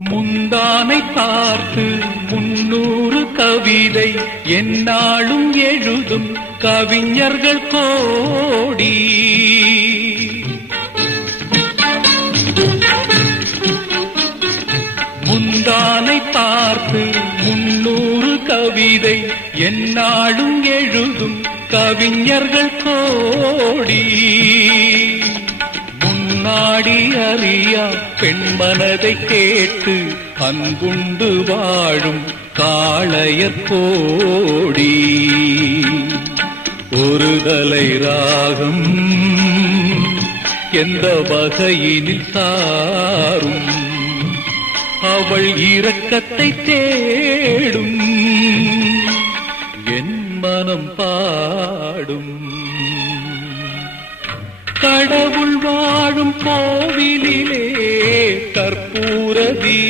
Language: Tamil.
முந்தானை பார்த்து 300 கவிதை எந்நாளும் எழுதும் கவிஞர்கள் கோடி. முந்தானை பார்த்து 300 கவிதை எந்நாளும் எழுதும் கவிஞர்கள் கோடி. நாடி அறியா பெண்மனதை கேட்டு அன்புண்டு வாழும் காளையர் கோடி. ஒரு தலை ராகம் எந்த வகையினில் சாரும் அவள் இரக்கத்தை தேடும் என் மனம் பாடும். கடவுள் வாழும் கோவிலிலே கற்பூர